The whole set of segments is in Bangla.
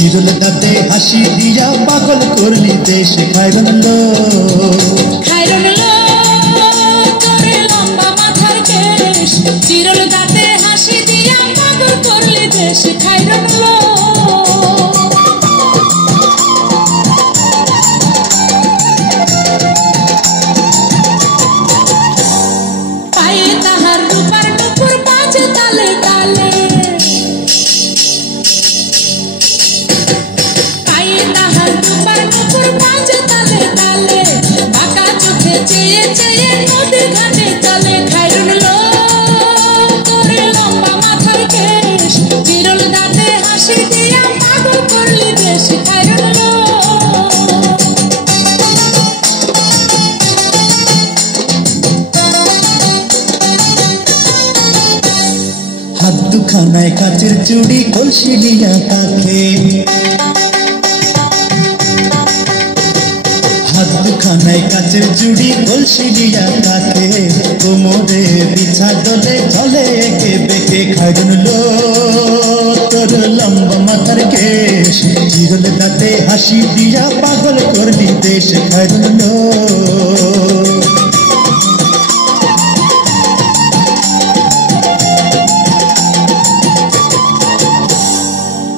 চিরল দাঁতে হাসি দিয়া পাগল করলি দেশ খায়রন লো তোরে লম্বা মাথার কেশ চিরল দাঁতে হাসি দিয়া পাগল করলি দেশ খায়রন লো পায়ে তাহার রূপার নুপুর বাজে তালে তালে চেয়ে চেয়ে নদীর ঘাটে চলে খায়রন লো তোরে লম্বা মাথার কেশ চিরল দাঁতে হাসি দিয়া পাগল করলি দেশ খায়রন লো হাত দুখানায় কাচের চুড়ি কলসি লিয়া কাকে হাত দুখানায় কাচের চুড়ি কলসি লিয়া কাকে কোমরে বিছা দলে চলে একে বেঁকে খায়রন লো তোর লম্বা মাথার কেশ চিরল দাঁতে হাসি দিয়া পাগল করলি দেশ খায়রন লো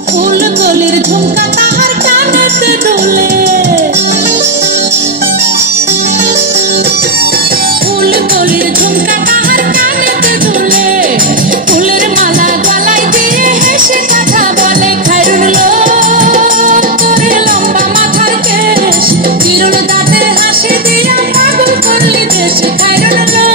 ফুল কলির ঝুমকা তাহার কানেতে দোলে ফুল কলির ঝুমকা তাহার কানেতে দোলে ফুলের মালা গলায় দিয়ে হেসে কথা বলে খায়রন লো তোরে লম্বা মাথার কেশ চিরল দাঁতে হাসি দিয়া পাগল করলি দেশ খায়রন লো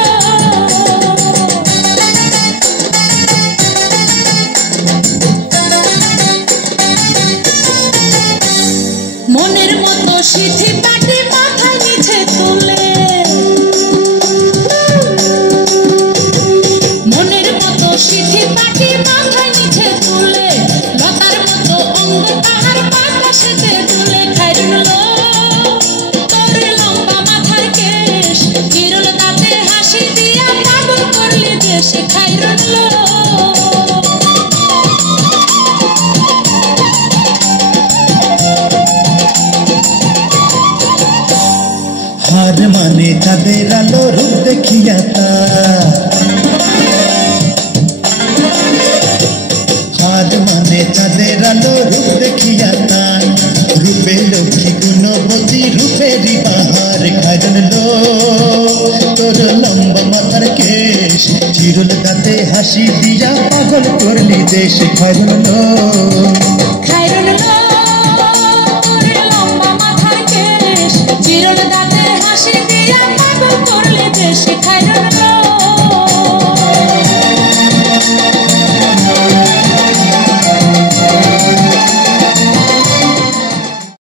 মনের মতো সিথি পাটি মাথায় নিচে তুলে মনের মতো সিথি পাটি মাথায় নিচে তুলে লতার মতো অঙ্গ তাহার বাতাসেতে দুলে খায়রন লো তোরে লম্বা মাথার কেশ চিরল দাঁতে হাসি দিয়া পাগল করলি দেশ খায়রন লো হার মানে চাঁদের আলো রূপ দেখিয়া হার মানে চাঁদের আলো রূপ দেখিয়া রূপে লক্ষ্মী গুণবতী রূপেরই বাহার খায়রন লো তোর লম্বা মাথার কেশ চিরল দাঁতে হাসি দিয়া পাগল করলি দেশ খায়রন লো খায়রন লো।